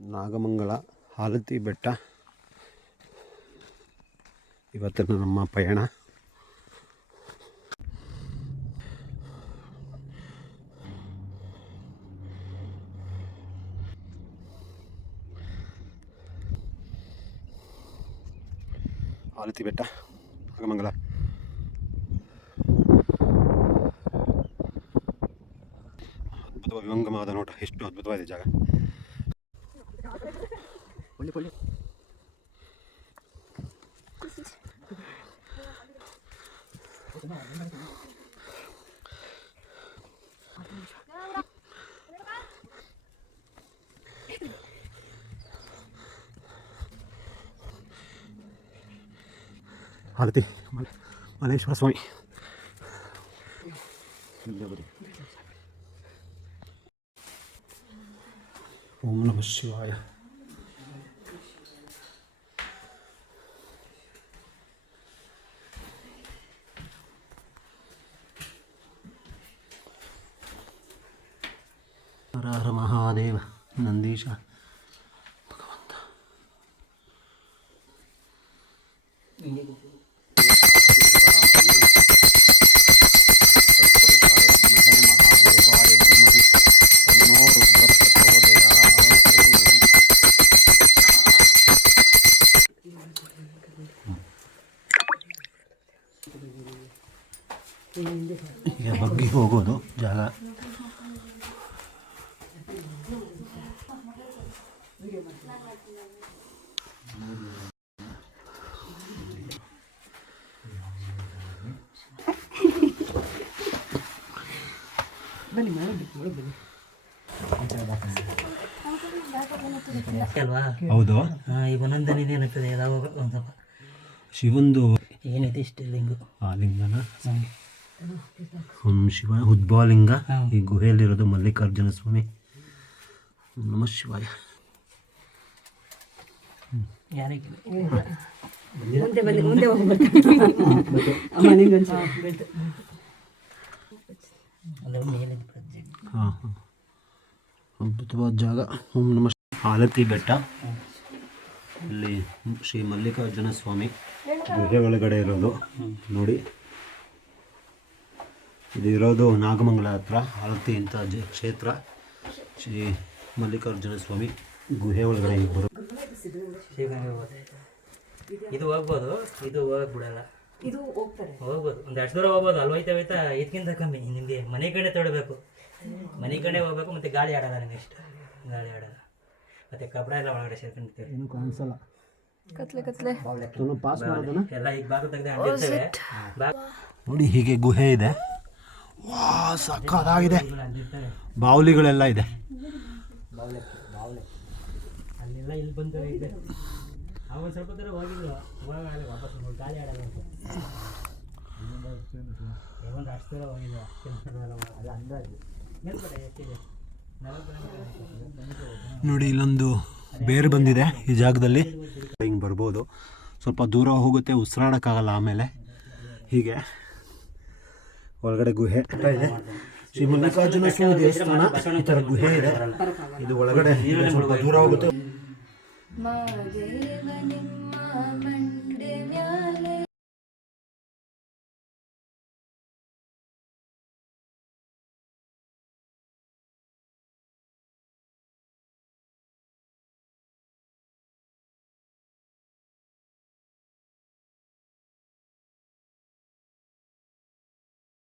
ನಾಗಮಂಗಲ ಆಲತಿ ಬೆಟ್ಟ ಇವತ್ತಿನ ನಮ್ಮ ಪಯಣ. ಆಲತಿ ಬೆಟ್ಟ, ನಾಗಮಂಗಲ. ಅದ್ಭುತವಾಗಿ ವಿಹಂಗಮವಾದ ನೋಟ. ಎಷ್ಟು ಅದ್ಭುತವಾಗಿದೆ ಜಾಗ. ಆಲತಿ ಮಲ್ಲೇಶ್ವರ ಸ್ವಾಮಿ. ಓಂ ನಮಃ ಶಿವಾಯ. ಹರ ಹರ ಮಹಾದೇವ ನಂದೀಶ ಭಗವಂತ. ಈಗ ಬಗ್ಗಿ ಹೋಗೋದು ಜಾಗ. ಅಲ್ವಾ? ಹೌದು. ಈಗ ಒಂದೊಂದು ಏನಾಗ್ತದೆ ಯಾವಾಗ ಒಂದು ಸ್ವಲ್ಪ ಶಿವಂದು ಏನೈತೆ ಇಷ್ಟ ಲಿಂಗು. ಆ ಲಿಂಗನ ಶಿವ ಉದ್ಭವಲಿಂಗ. ಈ ಗುಹೆಯಲ್ಲಿರೋದು ಮಲ್ಲಿಕಾರ್ಜುನ ಸ್ವಾಮಿ. ನಮಃ ಶಿವಾಯ. ಅದ್ಭುತವಾದ ಜಾಗ. ಓಂ ನಮಃ. ಆಲತಿ ಬೆಟ್ಟ, ಇಲ್ಲಿ ಶ್ರೀ ಮಲ್ಲಿಕಾರ್ಜುನ ಸ್ವಾಮಿ ಗುಹೆ ಒಳಗಡೆ ಇರೋದು ನೋಡಿ. ಇದು ಇರೋದು ನಾಗಮಂಗಲ ಹತ್ರ ಆಲತಿ ಅಂತ ಕ್ಷೇತ್ರ. ಶ್ರೀ ಮಲ್ಲಿಕಾರ್ಜುನ ಸ್ವಾಮಿ ಗುಹೆ ಒಳಗಡೆ ಇಬ್ಬರು. ಇದು ಹೋಗ್ಬೋದು, ಇದು ಹೋಗಕ್ ಬಿಡಲ್ಲ. ಇದು ಹೋಗ್ಬೋದು, ಒಂದು ಎಷ್ಟು ದೂರ ಹೋಗ್ಬೋದು. ಅಲ್ಲಿ ಹೋಯ್ತಾ ಇದಕ್ಕಿಂತ ಕಮ್ಮಿ. ನಿಮಗೆ ಮನೆ ಕಡೆ ತೊಡಬೇಕು, ಮನೆ ಕಡೆ ಹೋಗ್ಬೇಕು. ಮತ್ತು ಗಾಳಿ ಆಡಲ್ಲ, ನಿಮಗೆ ಇಷ್ಟ ಗಾಳಿ ಆಡಲ್ಲ. ಮತ್ತು ಕಬ್ಬಡ ಎಲ್ಲ ಒಳಗಡೆ ಸೇರ್ಕೊಂಡಿರ್ತೀವಿ. ಏನು ಕಾಣಿಸಲ್ಲ, ಕತ್ಲೆ ಪಾಸ್ ಮಾಡೋದನ್ನ ಎಲ್ಲ ಈಗ ಬಾಗಿಲು ತೆಗೆದು ಅಂಟಿರ್ತೇವೆ. ನೋಡಿ, ಹೀಗೆ ಗುಹೆ ಇದೆ. ವಾ, ಸಕ್ಕತ್ತಾಗಿದೆ. ಬಾವಲಿಗಳೆಲ್ಲ ಇದೆ. ಅಲ್ಲೆಲ್ಲ ಇಲ್ಲಿ ಬಂದು ಇದೆ. ಅವಾಗ ಸ್ವಲ್ಪ ದೂರ ಹೋಗಿದ್ರು, ವಾಪಸ್ ಗಾಳಿ ಆಡಲ್ಲ ಅಂತ ಒಂದು ಅಷ್ಟು ದೂರ ಹೋಗಿದ್ರು. ಅಲ್ಲ ಅಂದಾಜು ಎಷ್ಟಿದೆ. ನೋಡಿ, ಇಲ್ಲೊಂದು ಬೇರು ಬಂದಿದೆ ಈ ಜಾಗದಲ್ಲಿ. ಹಿಂಗೆ ಬರ್ಬೋದು. ಸ್ವಲ್ಪ ದೂರ ಹೋಗುತ್ತೆ, ಉಸಿರಾಡೋಕ್ಕಾಗಲ್ಲ. ಆಮೇಲೆ ಹೀಗೆ ಒಳಗಡೆ ಗುಹೆ ಇದೆ. ಶ್ರೀ ಮಲ್ಲಿಕಾರ್ಜುನ ಸ್ವಾಮಿ ದೇವಸ್ಥಾನ. ಈ ಥರ ಗುಹೆ ಇದೆ. ಇದು ಒಳಗಡೆ ಸ್ವಲ್ಪ ದೂರ ಹೋಗುತ್ತೆ.